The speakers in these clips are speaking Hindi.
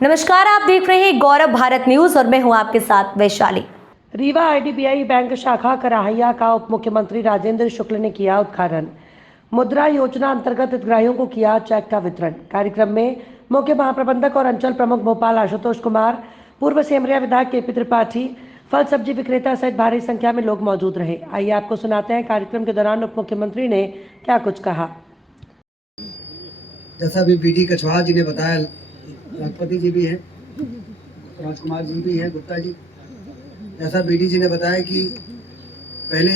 नमस्कार, आप देख रहे हैं गौरव भारत न्यूज और मैं हूं आपके साथ वैशाली। रीवा आईडीबीआई बैंक शाखा कराहिया का उप मुख्यमंत्री राजेंद्र शुक्ल ने किया उद्घाटन। मुद्रा योजना अंतर्गत हितग्राहियों को किया चेक का वितरण। कार्यक्रम में मुख्य महाप्रबंधक और अंचल प्रमुख भोपाल आशुतोष कुमार, पूर्व सेमरिया विधायक केपी त्रिपाठी, फल सब्जी विक्रेता सहित भारी संख्या में लोग मौजूद रहे। आइए आपको सुनाते हैं कार्यक्रम के दौरान उप मुख्यमंत्री ने क्या कुछ कहा। जैसा अभी बीडी कछवाहा जी ने बताया, लखपति जी भी हैं, राजकुमार जी भी हैं, गुप्ता जी। जैसा बीडी जी ने बताया कि पहले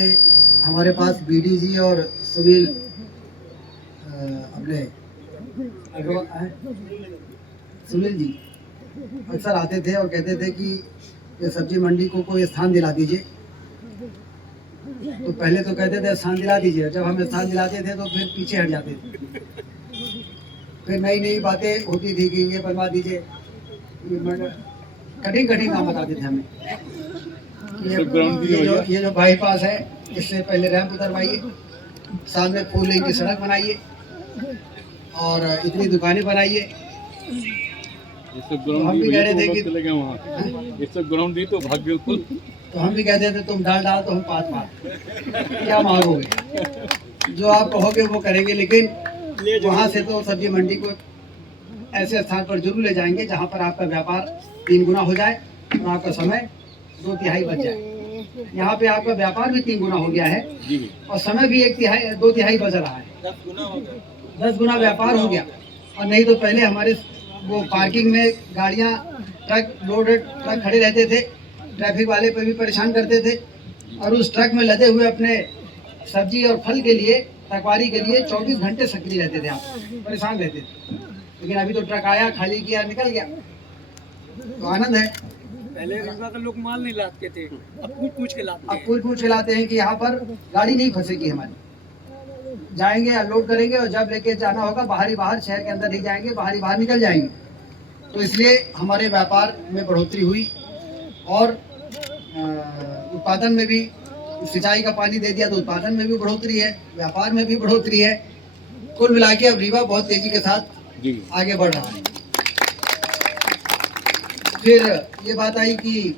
हमारे पास बीडी जी और सुनील अपने सुनील जी अक्सर आते थे और कहते थे कि ये सब्जी मंडी को कोई स्थान दिला दीजिए। तो पहले तो कहते थे स्थान दिला दीजिए, जब हम स्थान दिलाते थे तो फिर पीछे हट जाते थे। फिर नई नई बातें होती थी कि ये बनवा दीजिए, कठिन कठिन काम बताते थे हमें। ये जो बाईपास है, इससे पहले रैंप उतरवाइए, साथ में 4 लेन की सड़क बनाइए और इतनी दुकानें बनाइए। तो हम भी कह रहे थे कि ग्राउंड दी तो भाग बिल्कुल। तो हम भी कहते थे तुम डाल तो हम 5 मार क्या मांगोगे, जो आप कहोगे वो करेंगे। लेकिन वहाँ से तो सब्जी मंडी को ऐसे स्थान पर जरूर ले जाएंगे जहाँ पर आपका व्यापार 3 गुना हो जाए और आपका समय 2/3 बच जाए। यहाँ पे आपका व्यापार भी 3 गुना हो गया है और समय भी 2/3 बच रहा है। 10 गुना व्यापार हो गया। और नहीं तो पहले हमारे वो पार्किंग में गाड़ियाँ, ट्रक, लोडेड ट्रक खड़े रहते थे, ट्रैफिक वाले पे भी परेशान करते थे और उस ट्रक में लदे हुए अपने सब्जी और फल के लिए, तकवारी के लिए 24 घंटे सक्रिय रहते थे, आप परेशान रहते थे। लेकिन अभी तो ट्रक आया, खाली किया, निकल गया, तो आनंद है। पहले रीवा के लोग माल नहीं लाते थे, अब पूछ के लाते हैं। अब पूछ के लाते हैं कि यहाँ पर गाड़ी नहीं फंसेगी हमारी। जाएंगे, अनलोड करेंगे और जब लेके जाना होगा बाहर शहर के अंदर नहीं जाएंगे, बाहर निकल जाएंगे। तो इसलिए हमारे व्यापार में बढ़ोतरी हुई और उत्पादन में भी, सिंचाई का पानी दे दिया तो उत्पादन में भी बढ़ोतरी है, व्यापार में भी बढ़ोतरी है। कुल मिला के अब रीवा बहुत तेजी के साथ आगे बढ़ रहा है। फिर ये बात आई कि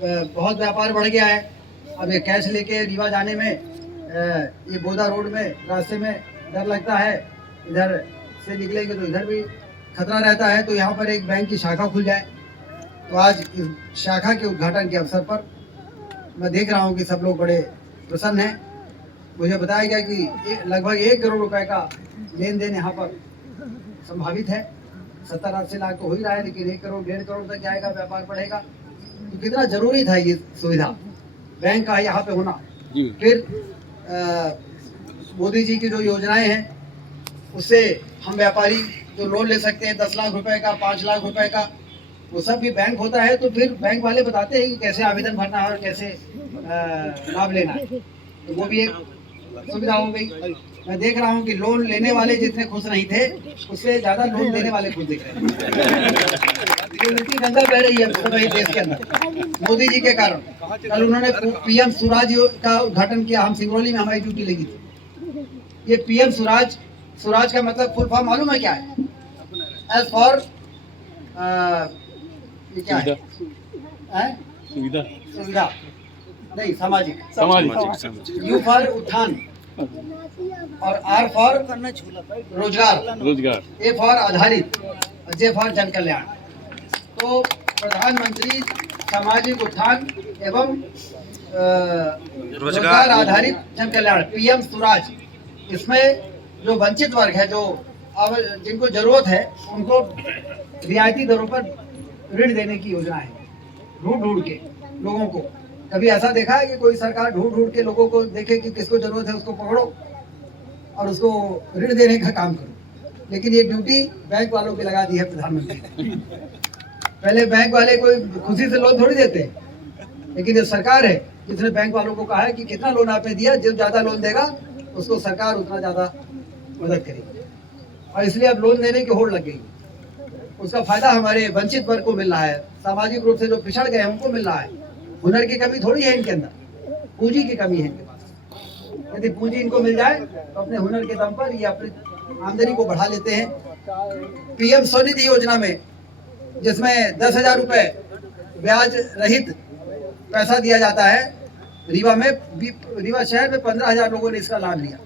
बहुत व्यापार बढ़ गया है। अब ये कैश लेके रीवा जाने में, ये बोदा रोड में रास्ते में डर लगता है, इधर से निकलेंगे तो इधर भी खतरा रहता है। तो यहाँ पर एक बैंक की शाखा खुल जाए। तो आज इस शाखा के उद्घाटन के अवसर पर मैं देख रहा हूँ कि सब लोग बड़े प्रसन्न हैं। मुझे बताया गया कि लगभग 1 करोड़ रुपए का लेन देन यहाँ पर संभावित है। 70-80 लाख तो हो ही रहा है, लेकिन 1 करोड़ 1.5 करोड़ तक जाएगा, व्यापार बढ़ेगा। तो कितना जरूरी था ये सुविधा बैंक का यहाँ पे होना। फिर मोदी जी की जो योजनाएं हैं, उससे हम व्यापारी जो लोन ले सकते हैं 10 लाख रुपए का, 5 लाख रुपए का, वो सब भी बैंक होता है। तो फिर बैंक वाले बताते हैं कि कैसे आवेदन भरना है और कैसे लाभ लेना है। तो वो भी एक सुविधा हो गई। मैं देख रहा हूँ कि लोन लेने वाले जितने खुश नहीं थे, उससे ज्यादा लोन देने वाले खुश दिख रहे हैं। इतनी गंगा बह रही है पूरे देश के अंदर मोदी जी के कारण। कल उन्होंने PM स्वराज का उद्घाटन किया। हम सिंगरौली में, हमारी ड्यूटी लगी थी। ये PM स्वराज का मतलब फुल फॉर्म मालूम है क्या है? एस फॉर क्या है? सुविधा नहीं, सामाजिक। यू फॉर उत्थान और R फॉर रोजगार, A फॉर आधारित और J फॉर जन कल्याण। तो प्रधानमंत्री सामाजिक उत्थान एवं रोजगार आधारित जन कल्याण, PM स्वराज। इसमें जो वंचित वर्ग है, जो अब जिनको जरूरत है, उनको रियायती दरों पर ऋण देने की योजना है। ढूंढ के लोगों को, कभी ऐसा देखा है कि कोई सरकार ढूंढ के लोगों को देखे कि किसको जरूरत है, उसको पकड़ो और उसको ऋण देने का काम करो। लेकिन ये ड्यूटी बैंक वालों की लगा दी है प्रधानमंत्री। पहले बैंक वाले कोई खुशी से लोन थोड़ी देते, लेकिन ये सरकार है जिसने बैंक वालों को कहा है कि कितना लोन आपने दिया, जो ज्यादा लोन देगा उसको सरकार उतना ज्यादा मदद करेगी। और इसलिए अब लोन देने की होड़ लग गई। उसका फायदा हमारे वंचित वर्ग को मिल रहा है, सामाजिक रूप से जो पिछड़ गए हैं उनको मिल रहा है। हुनर की कमी थोड़ी है इनके अंदर, पूंजी की कमी है इनके पास। यदि पूंजी इनको मिल जाए तो अपने हुनर के दम पर ये अपनी आमदनी को बढ़ा लेते हैं। PM स्वनिधि योजना में जिसमें 10,000 रुपए ब्याज रहित पैसा दिया जाता है। रीवा शहर में 15,000 लोगों ने इसका लाभ लिया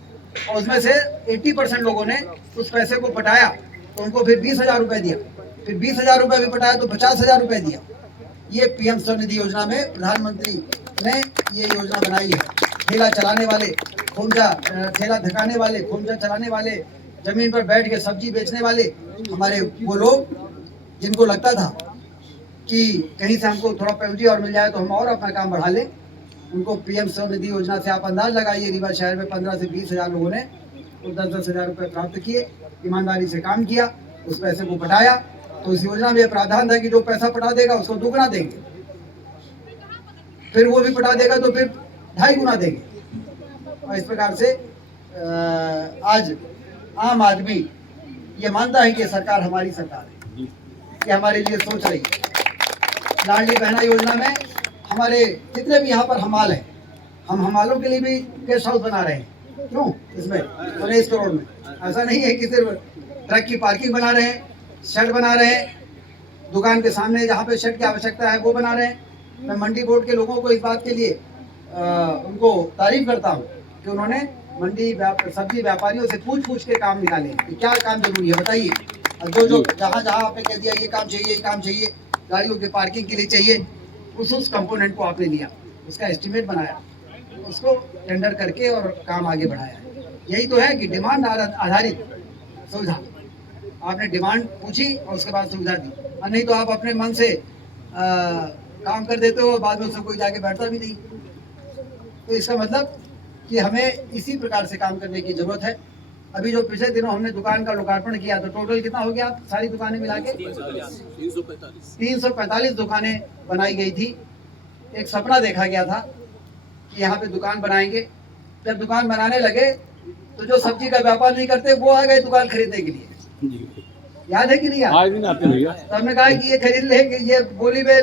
और उसमें से 80% लोगों ने उस पैसे को पटाया तो उनको फिर 20,000 रुपए दिया, फिर 20,000 रुपए भी पटाया तो 50,000 रुपए दिया। ये पीएम स्वनिधि योजना में प्रधानमंत्री ने ये योजना बनाई है। ठेला चलाने वाले, ठेला धकाने वाले, खोमचा चलाने वाले, जमीन पर बैठ के सब्जी बेचने वाले, हमारे वो लोग जिनको लगता था कि कहीं से हमको थोड़ा पूंजी और मिल जाए तो हम और अपना काम बढ़ा लें, उनको पीएम स्वनिधि योजना से आप अंदाज लगाइए। रीवा शहर में 15 से 20,000 लोगों ने 10,000 रुपये प्राप्त किए, ईमानदारी से काम किया, उस पैसे को पटाया। तो इस योजना में प्रावधान था कि जो पैसा पटा देगा उसको दुगना देंगे, फिर वो भी पटा देगा तो फिर 2.5 गुना देंगे। और इस प्रकार से आज आम आदमी ये मानता है कि सरकार हमारी सरकार है, कि हमारे लिए सोच रही है। लाडली बहना योजना में हमारे जितने भी यहाँ पर हमाल हैं, हम हमालों के लिए भी गेस्ट हाउस बना रहे हैं। क्यों? इसमें 19 करोड़ में ऐसा नहीं है कि सिर्फ ट्रक की पार्किंग बना रहे हैं, शेड बना रहे हैं, दुकान के सामने जहाँ पे शेड की आवश्यकता है वो बना रहे हैं। मैं मंडी बोर्ड के लोगों को इस बात के लिए उनको तारीफ करता हूँ कि उन्होंने मंडी सब्जी व्यापारियों से पूछ के काम निकाले कि क्या काम जरूरी है बताइए। जो जहाँ आपने कह दिया ये काम चाहिए, गाड़ियों के पार्किंग के लिए चाहिए, उस कंपोनेंट को आपने लिया, उसका एस्टिमेट बनाया, उसको टेंडर करके और काम आगे बढ़ाया। यही तो है कि डिमांड आधारित सुविधा। आपने डिमांड पूछी और उसके बाद सुविधा दी, और नहीं तो आप अपने मन से काम कर देते हो, बाद में उसमें कोई जाके बैठता भी नहीं। तो इसका मतलब कि हमें इसी प्रकार से काम करने की जरूरत है। अभी जो पिछले दिनों हमने दुकान का लोकार्पण किया तो टोटल कितना हो गया सारी दुकानें मिला के? 345 दुकानें बनाई गई थी। एक सपना देखा गया था कि यहाँ पे दुकान बनाएंगे। जब दुकान बनाने लगे तो जो सब्जी का व्यापार नहीं करते वो आ गए दुकान खरीदने के लिए। याद है कि नहीं? याद? आज दिन आते भैया। तो हमने कहा कि ये खरीद ले, ये बोली में